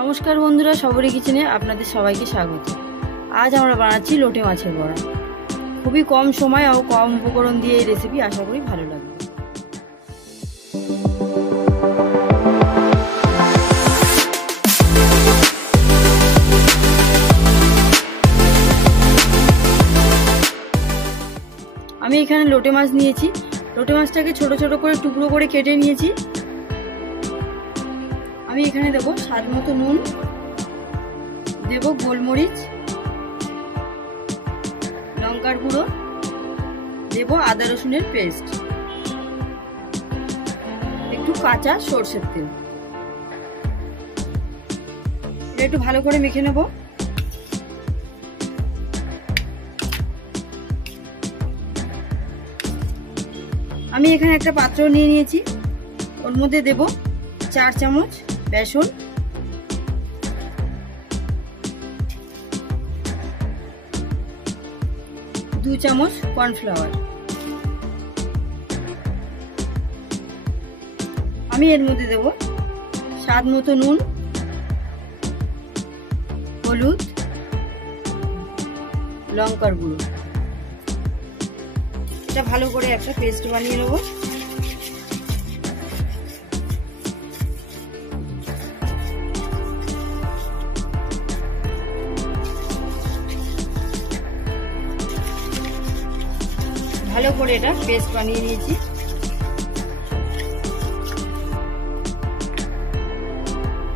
নমস্কার বন্ধুরা, সবরি কিচেনে আপনাদের সবাইকে স্বাগত। আজ আমরা বানাচ্ছি লোটে মাছের বড়া। খুবই কম সময় ও কম উপকরণ দিয়ে এই রেসিপি, আশা করি ভালো লাগবে। আমি এখানে লোটে মাছ নিয়েছি। লোটে মাছটাকে ছোট ছোট করে টুকরো করে কেটে নিয়েছি। আমি এখানে দেবো স্বাদ মতো নুন, দেব গোলমরিচ, লঙ্কার গুঁড়ো, দেব আদা রসুনের পেস্ট, একটু কাঁচা সরষের তেল। এটা একটু ভালো করে মেখে নেব। আমি এখানে একটা পাত্র নিয়ে নিয়েছি। ওর মধ্যে দেব 4 চামচ বেসন, 2 চামচ কর্নফ্লাওয়ার। আমি এর মধ্যে দেব স্বাদ মতো নুন, হলুদ, লঙ্কার গুঁড়ো। এটা ভালো করে একটা পেস্ট বানিয়ে নেব। ভালো করে এটা পেস্ট বানিয়ে নিয়েছি।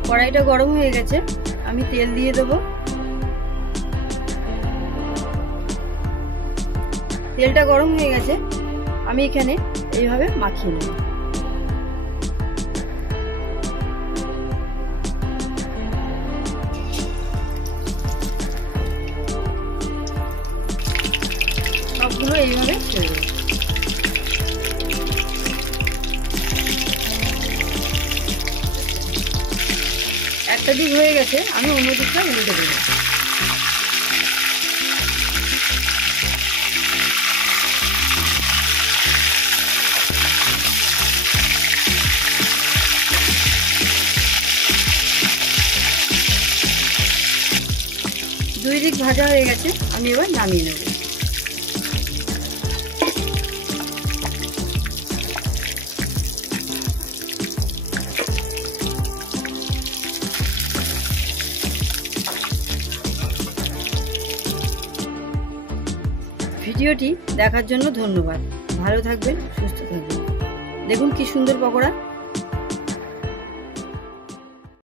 কড়াইটা গরম হয়ে গেছে, আমি তেল দিয়ে দেব। তেলটা গরম হয়ে গেছে, আমি এখানে এইভাবে মাখিয়ে নেব। সবগুলো এইভাবে ছেড়ে দেব। একটা দিক হয়ে গেছে, আমি অন্য দিকটা উল্টে দেব। দুই দিক ভাজা হয়ে গেছে, আমি এবার নামিয়ে নেব। ভিডিওটি দেখার জন্য ধন্যবাদ। ভালো থাকবেন, সুস্থ থাকবেন। দেখুন কি সুন্দর পকোড়া।